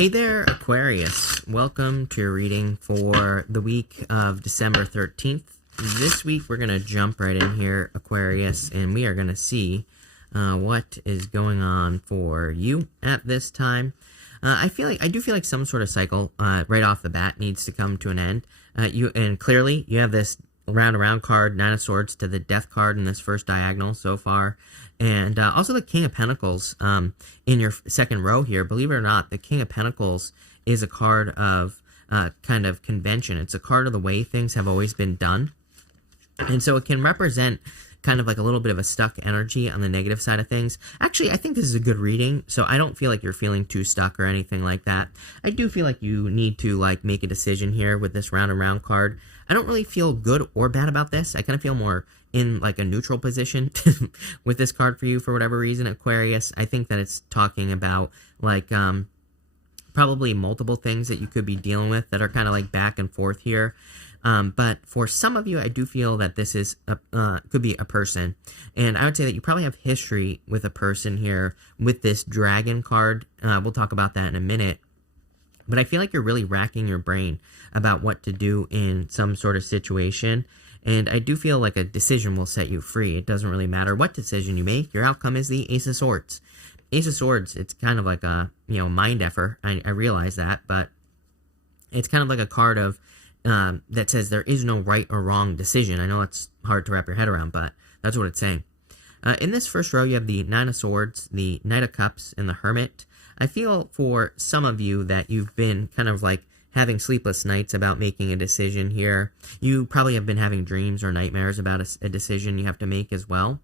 Hey there, Aquarius. Welcome to your reading for the week of December 13th. This week, we're going to jump right in here, Aquarius, and we are going to see what is going on for you at this time. I do feel like some sort of cycle right off the bat needs to come to an end. And clearly, you have this round card, Nine of Swords, to the Death card in this first diagonal so far. And also the King of Pentacles in your second row here. Believe it or not, the King of Pentacles is a card of kind of convention. It's a card of the way things have always been done. And so it can represent kind of like a little bit of a stuck energy on the negative side of things. Actually, I think this is a good reading, so I don't feel like you're feeling too stuck or anything like that. I do feel like you need to like make a decision here with this round card. I don't really feel good or bad about this. I kind of feel more in like a neutral position with this card for you for whatever reason, Aquarius. I think that it's talking about like probably multiple things that you could be dealing with that are kind of like back and forth here. But for some of you, I do feel that this is could be a person, and I would say that you probably have history with a person here with this Dragon card. We'll talk about that in a minute. But I feel like you're really racking your brain about what to do in some sort of situation. And I do feel like a decision will set you free. It doesn't really matter what decision you make. Your outcome is the Ace of Swords. Ace of Swords, it's kind of like a, mind effort. I realize that, but it's kind of like a card of, that says there is no right or wrong decision. I know it's hard to wrap your head around, but that's what it's saying. In this first row, you have the Nine of Swords, the Knight of Cups, and the Hermit. I feel for some of you that you've been kind of like having sleepless nights about making a decision here. You probably have been having dreams or nightmares about a decision you have to make as well.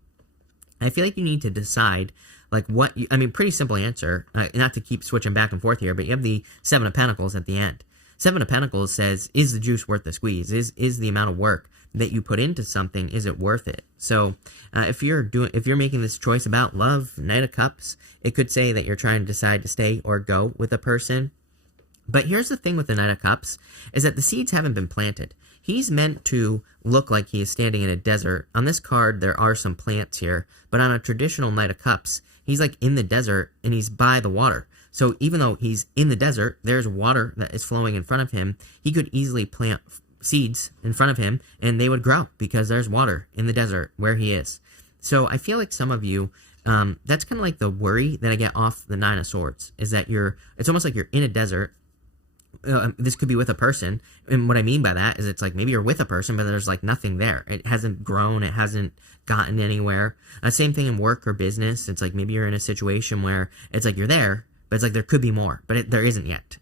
I feel like you need to decide like what you, pretty simple answer, not to keep switching back and forth here, but you have the Seven of Pentacles at the end. Seven of Pentacles says, is the juice worth the squeeze? Is the amount of work that you put into something, is it worth it? So if you're making this choice about love, Knight of Cups, it could say that you're trying to decide to stay or go with a person. But here's the thing with the Knight of Cups, is that the seeds haven't been planted. He's meant to look like he is standing in a desert. On this card, there are some plants here, but on a traditional Knight of Cups, he's like in the desert and he's by the water. So even though he's in the desert, there's water that is flowing in front of him. He could easily plant seeds in front of him and they would grow because there's water in the desert where he is. So I feel like some of you, that's kind of like the worry that I get off the Nine of Swords, is that it's almost like you're in a desert. This could be with a person, and what I mean by that is it's like maybe you're with a person, but there's like nothing there. It hasn't grown, it hasn't gotten anywhere. Same thing in work or business. It's like maybe you're in a situation where it's like you're there, but it's like there could be more, but there isn't yet,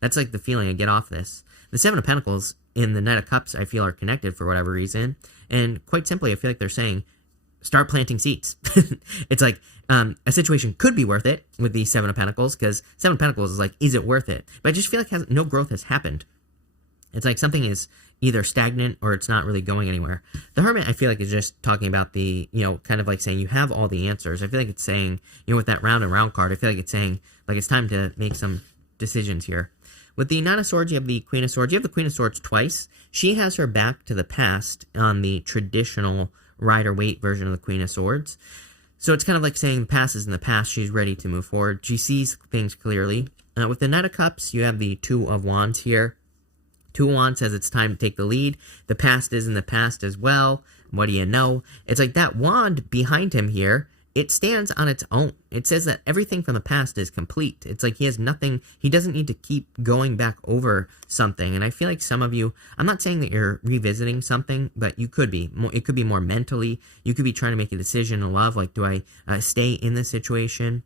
That's like the feeling I get off this. The Seven of Pentacles in the Knight of Cups, I feel, are connected for whatever reason, and quite simply, I feel like they're saying, start planting seeds. It's like a situation could be worth it with the Seven of Pentacles, because Seven of Pentacles is like, is it worth it? But I just feel like no growth has happened. It's like something is either stagnant or it's not really going anywhere. The Hermit, I feel like, is just talking about the, kind of like saying you have all the answers. I feel like it's saying, with that round card, I feel like it's saying, like, it's time to make some decisions here. With the Nine of Swords, you have the Queen of Swords. You have the Queen of Swords twice. She has her back to the past on the traditional Rider-Waite version of the Queen of Swords. So it's kind of like saying the past is in the past. She's ready to move forward. She sees things clearly. With the Knight of Cups, you have the Two of Wands here. Two of Wands says it's time to take the lead. The past is in the past as well. What do you know? It's like that wand behind him here, it stands on its own. It says that everything from the past is complete. It's like he has nothing, he doesn't need to keep going back over something. And I feel like some of you, I'm not saying that you're revisiting something, but you could be. It could be more mentally. You could be trying to make a decision in love, like, do I stay in this situation?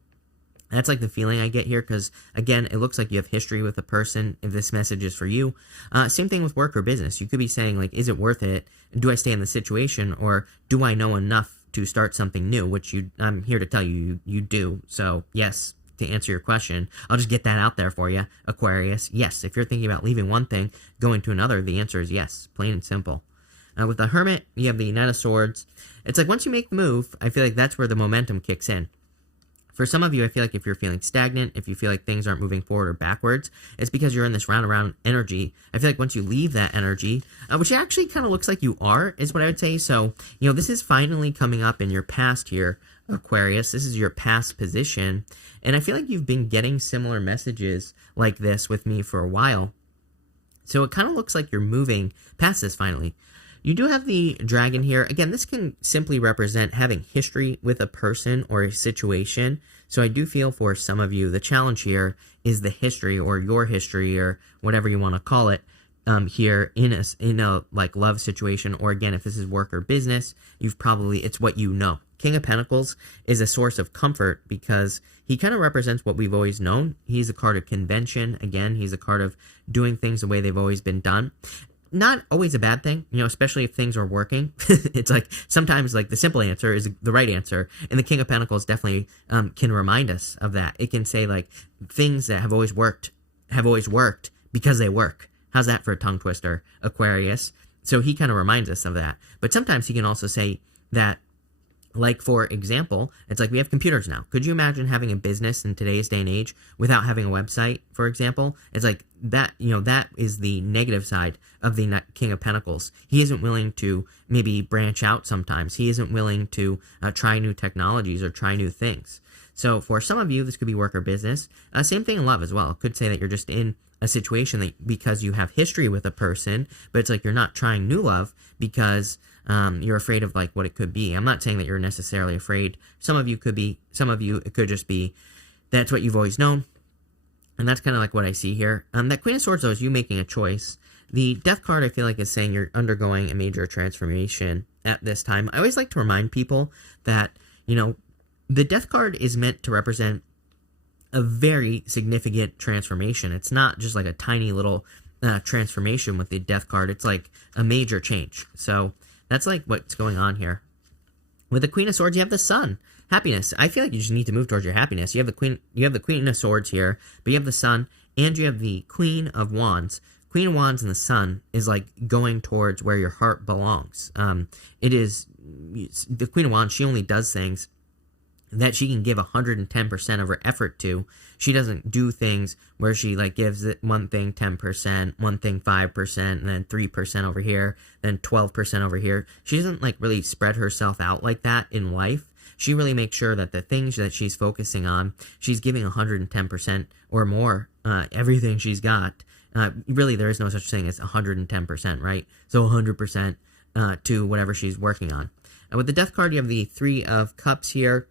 That's like the feeling I get here, because, again, it looks like you have history with a person, if this message is for you. Same thing with work or business. You could be saying, like, is it worth it? Do I stay in the situation? Or do I know enough to start something new? Which I'm here to tell you, you do. So, yes, to answer your question, I'll just get that out there for you, Aquarius. Yes, if you're thinking about leaving one thing, going to another, the answer is yes, plain and simple. With the Hermit, you have the Knight of Swords. It's like once you make the move, I feel like that's where the momentum kicks in. For some of you, I feel like if you're feeling stagnant, if you feel like things aren't moving forward or backwards, it's because you're in this round energy. I feel like once you leave that energy, which actually kind of looks like you are, is what I would say. So, this is finally coming up in your past here. Aquarius. This is your past position. And I feel like you've been getting similar messages like this with me for a while. So it kind of looks like you're moving past this finally. You do have the dragon here. Again, this can simply represent having history with a person or a situation. So I do feel for some of you, the challenge here is the history or your history or whatever you want to call it here in a like love situation. Or again, if this is work or business, it's what you know. King of Pentacles is a source of comfort because he kind of represents what we've always known. He's a card of convention. Again, he's a card of doing things the way they've always been done. Not always a bad thing, especially if things are working. It's like sometimes like the simple answer is the right answer. And the King of Pentacles definitely can remind us of that. It can say like things that have always worked because they work. How's that for a tongue twister, Aquarius? So he kind of reminds us of that. But sometimes he can also say that, like, for example, it's like we have computers now. Could you imagine having a business in today's day and age without having a website, for example? It's like that, that is the negative side of the King of Pentacles. He isn't willing to maybe branch out sometimes. He isn't willing to try new technologies or try new things. So for some of you, this could be work or business. Same thing in love as well. It could say that you're just in a situation that because you have history with a person, but it's like you're not trying new love because you're afraid of like what it could be. I'm not saying that you're necessarily afraid. Some of you could be. Some of you, it could just be that's what you've always known. And that's kind of like what I see here. That Queen of Swords, though, is you making a choice. The Death card, I feel like, is saying you're undergoing a major transformation at this time. I always like to remind people that, the Death card is meant to represent a very significant transformation. It's not just like a tiny little transformation with the Death card. It's like a major change. So that's like what's going on here. With the Queen of Swords, you have the Sun. Happiness. I feel like you just need to move towards your happiness. You have the Queen of Swords here, but you have the Sun, and you have the Queen of Wands. Queen of Wands and the Sun is like going towards where your heart belongs. It is the Queen of Wands. She only does things that she can give 110% of her effort to. She doesn't do things where she like gives it one thing 10%, one thing 5%, and then 3% over here, then 12% over here. She doesn't like really spread herself out like that in life. She really makes sure that the things that she's focusing on, she's giving 110% or more, everything she's got. Really, there is no such thing as 110%, right? So 100% to whatever she's working on. With the Death card, you have the Three of Cups here.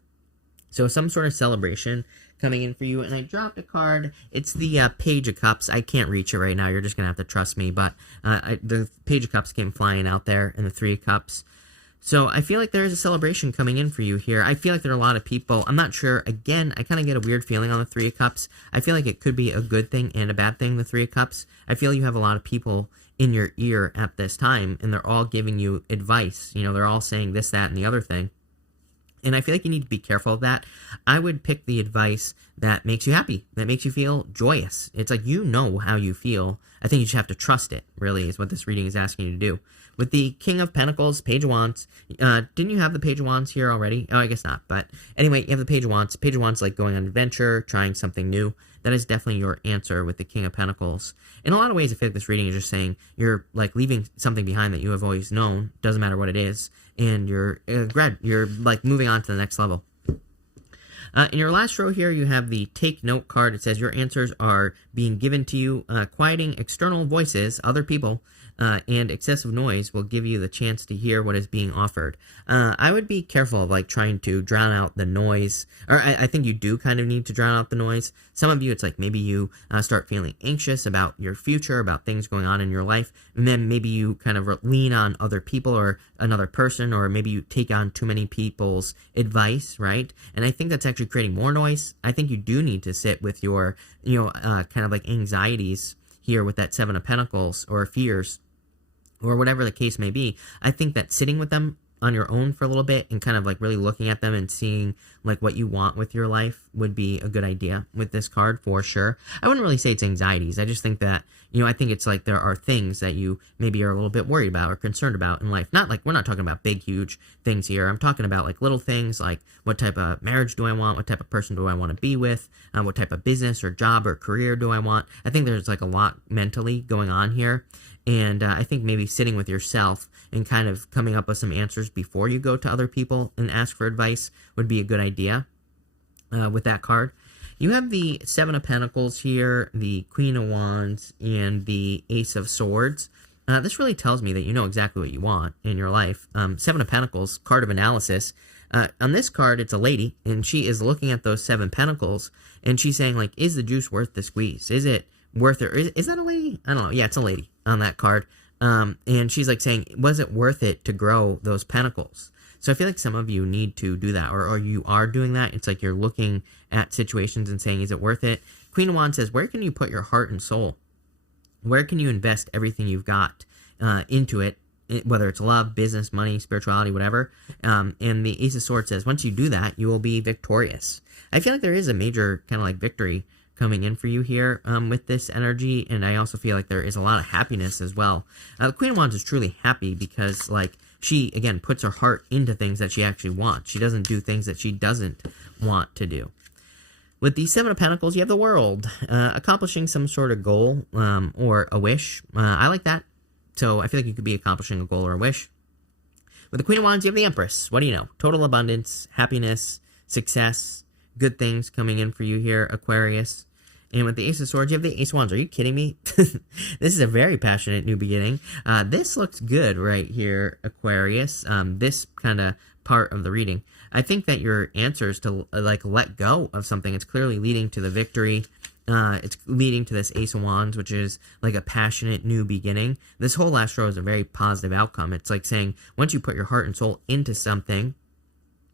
So some sort of celebration coming in for you. And I dropped a card. It's the Page of Cups. I can't reach it right now. You're just going to have to trust me. But the Page of Cups came flying out there and the Three of Cups. So I feel like there is a celebration coming in for you here. I feel like there are a lot of people. I'm not sure. Again, I kind of get a weird feeling on the Three of Cups. I feel like it could be a good thing and a bad thing, the Three of Cups. I feel you have a lot of people in your ear at this time, and they're all giving you advice. They're all saying this, that, and the other thing. And I feel like you need to be careful of that. I would pick the advice that makes you happy, that makes you feel joyous. It's like you know how you feel. I think you just have to trust it, really, is what this reading is asking you to do. With the King of Pentacles, Page of Wands, didn't you have the Page of Wands here already? Oh, I guess not. But anyway, you have the Page of Wands. Page of Wands like going on an adventure, trying something new. That is definitely your answer with the King of Pentacles. In a lot of ways, I feel like this reading is just saying you're like leaving something behind that you have always known, doesn't matter what it is, and you're like moving on to the next level. In your last row here, you have the Take Note card. It says your answers are being given to you. Quieting external voices, other people, and excessive noise will give you the chance to hear what is being offered. I would be careful of like trying to drown out the noise, or I think you do kind of need to drown out the noise. Some of you, it's like maybe you start feeling anxious about your future, about things going on in your life, and then maybe you kind of lean on other people or another person, or maybe you take on too many people's advice, right? And I think that's actually creating more noise. I think you do need to sit with your, kind of like anxieties here with that Seven of Pentacles or fears or whatever the case may be. I think that sitting with them on your own for a little bit and kind of like really looking at them and seeing like what you want with your life would be a good idea with this card for sure. I wouldn't really say it's anxieties. I just think that, I think it's like there are things that you maybe are a little bit worried about or concerned about in life. Not like, we're not talking about big, huge things here. I'm talking about like little things like what type of marriage do I want? What type of person do I want to be with? What type of business or job or career do I want? I think there's like a lot mentally going on here. And I think maybe sitting with yourself and kind of coming up with some answers before you go to other people and ask for advice would be a good idea with that card. You have the Seven of Pentacles here, the Queen of Wands, and the Ace of Swords. This really tells me that you know exactly what you want in your life. Seven of Pentacles, card of analysis. On this card, it's a lady, and she is looking at those Seven Pentacles, and she's saying, like, is the juice worth the squeeze? Is it worth it? Is that a lady? I don't know. Yeah, it's a lady on that card. And she's, like, saying, was it worth it to grow those pentacles? So I feel like some of you need to do that, or you are doing that. It's like you're looking at situations and saying, is it worth it? Queen of Wands says, where can you put your heart and soul? Where can you invest everything you've got into it, whether it's love, business, money, spirituality, whatever? And the Ace of Swords says, once you do that, you will be victorious. I feel like there is a major kind of like victory coming in for you here with this energy, and I also feel like there is a lot of happiness as well. The Queen of Wands is truly happy because, like, she, again, puts her heart into things that she actually wants. She doesn't do things that she doesn't want to do. With the Seven of Pentacles, you have the World, accomplishing some sort of goal or a wish. I like that. So I feel like you could be accomplishing a goal or a wish. With the Queen of Wands, you have the Empress. What do you know? Total abundance, happiness, success, good things coming in for you here, Aquarius. And with the Ace of Swords, you have the Ace of Wands. Are you kidding me? This is a very passionate new beginning. This looks good right here, Aquarius. This kind of part of the reading. I think that your answer is to like let go of something. It's clearly leading to the victory. It's leading to this Ace of Wands, which is like a passionate new beginning. This whole last row is a very positive outcome. It's like saying once you put your heart and soul into something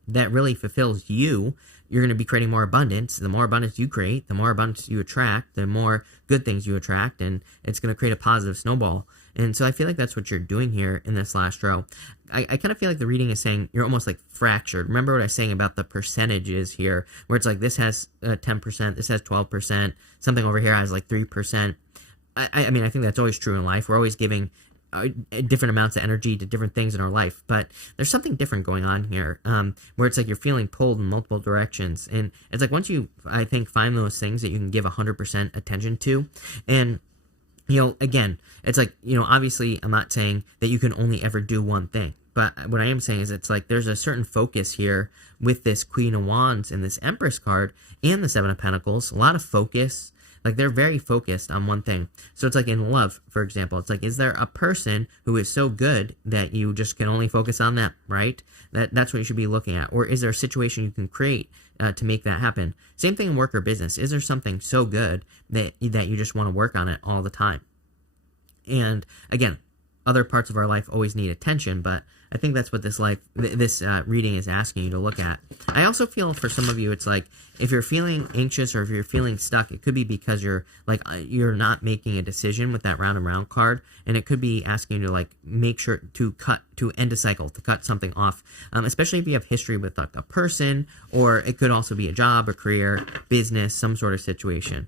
that really fulfills you, you're going to be creating more abundance. The more abundance you create, the more abundance you attract, the more good things you attract, and it's going to create a positive snowball. And so I feel like that's what you're doing here in this last row. I kind of feel like the reading is saying you're almost like fractured. Remember what I was saying about the percentages here, where it's like this has 10%, this has 12%, something over here has like 3%. I mean, I think that's always true in life. We're always giving different amounts of energy to different things in our life, but there's something different going on here, where it's like you're feeling pulled in multiple directions, and it's like once you, I think, find those things that you can give 100% attention to, and you know, again, it's like, you know, obviously I'm not saying that you can only ever do one thing, but what I am saying is it's like there's a certain focus here with this Queen of Wands and this Empress card and the Seven of Pentacles, a lot of focus. Like, they're very focused on one thing. So it's like in love, for example. It's like, is there a person who is so good that you just can only focus on them, right? That's what you should be looking at. Or is there a situation you can create to make that happen? Same thing in work or business. Is there something so good that you just want to work on it all the time? And again, other parts of our life always need attention, but I think that's what this reading is asking you to look at. I also feel for some of you, it's like if you're feeling anxious or if you're feeling stuck, it could be because you're not making a decision with that round and round card, and it could be asking you to like make sure to end a cycle, to cut something off, especially if you have history with like a person, or it could also be a job, a career, business, some sort of situation.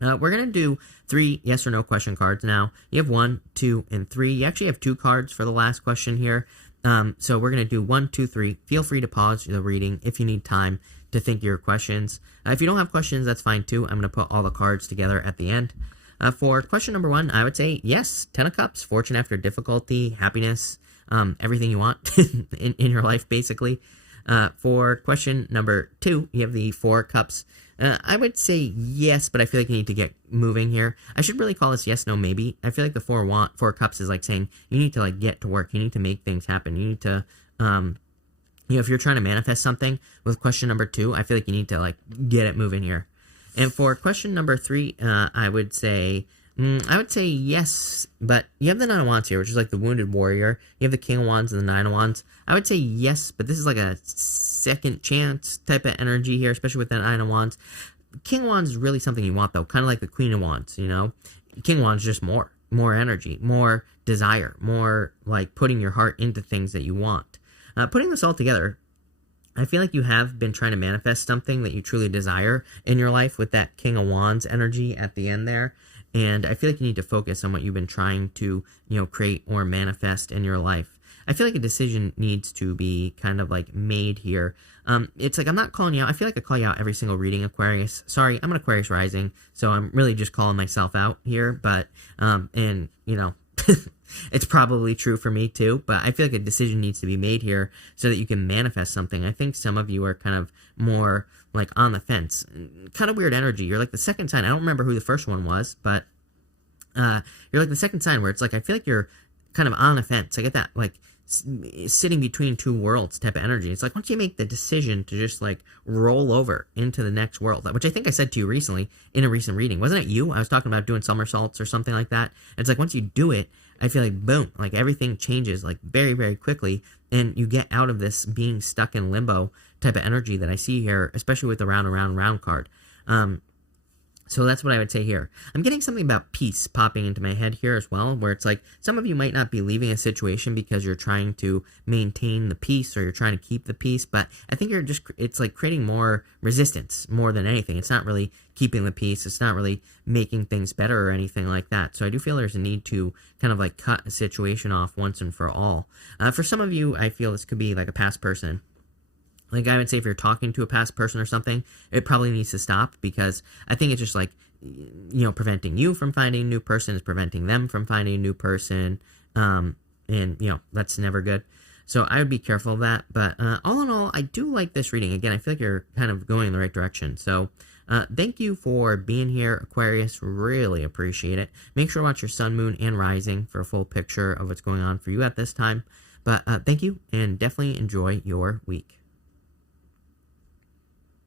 We're going to do 3 yes or no question cards now. You have 1, 2, and 3. You actually have 2 cards for the last question here. So we're going to do 1, 2, 3. Feel free to pause the reading if you need time to think of your questions. If you don't have questions, that's fine too. I'm going to put all the cards together at the end. For question number 1, I would say yes, 10 of Cups, fortune after difficulty, happiness, everything you want in your life, basically. For question number 2, you have the 4 of Cups. I would say yes, but I feel like you need to get moving here. I should really call this yes, no, maybe. I feel like the 4 of Cups is like saying you need to like get to work. You need to make things happen. You need to, if you're trying to manifest something with question number 2, I feel like you need to like get it moving here. And for question number 3, I would say yes, but you have the 9 of Wands here, which is like the wounded warrior. You have the King of Wands and the 9 of Wands. I would say yes, but this is like a second chance type of energy here, especially with that 9 of Wands. King of Wands is really something you want, though, kind of like the Queen of Wands, you know? King of Wands is just more energy, more desire, more like putting your heart into things that you want. Putting this all together, I feel like you have been trying to manifest something that you truly desire in your life with that King of Wands energy at the end there. And I feel like you need to focus on what you've been trying to, create or manifest in your life. I feel like a decision needs to be kind of like made here. It's like I'm not calling you out. I feel like I call you out every single reading, Aquarius. Sorry, I'm an Aquarius rising, so I'm really just calling myself out here. But, It's probably true for me too, but I feel like a decision needs to be made here so that you can manifest something. I think some of you are kind of more like on the fence. Kind of weird energy. You're like the second sign. I don't remember who the first one was, but you're like the second sign where it's like I feel like you're kind of on the fence. I get that like sitting between two worlds type of energy. It's like once you make the decision to just like roll over into the next world, which I think I said to you recently in a recent reading. Wasn't it you? I was talking about doing somersaults or something like that. And it's like once you do it, I feel like boom, like everything changes like very, very quickly, and you get out of this being stuck in limbo type of energy that I see here, especially with the round and round and round card. So that's what I would say here. I'm getting something about peace popping into my head here as well, where it's like some of you might not be leaving a situation because you're trying to maintain the peace or you're trying to keep the peace, but I think it's like creating more resistance more than anything. It's not really keeping the peace. It's not really making things better or anything like that. So I do feel there's a need to kind of like cut a situation off once and for all. For some of you, I feel this could be like a past person. Like I would say if you're talking to a past person or something, it probably needs to stop because I think it's just like, preventing you from finding a new person, is preventing them from finding a new person. And, that's never good. So I would be careful of that. But all in all, I do like this reading. Again, I feel like you're kind of going in the right direction. So thank you for being here, Aquarius. Really appreciate it. Make sure to watch your sun, moon, and rising for a full picture of what's going on for you at this time. But thank you, and definitely enjoy your week.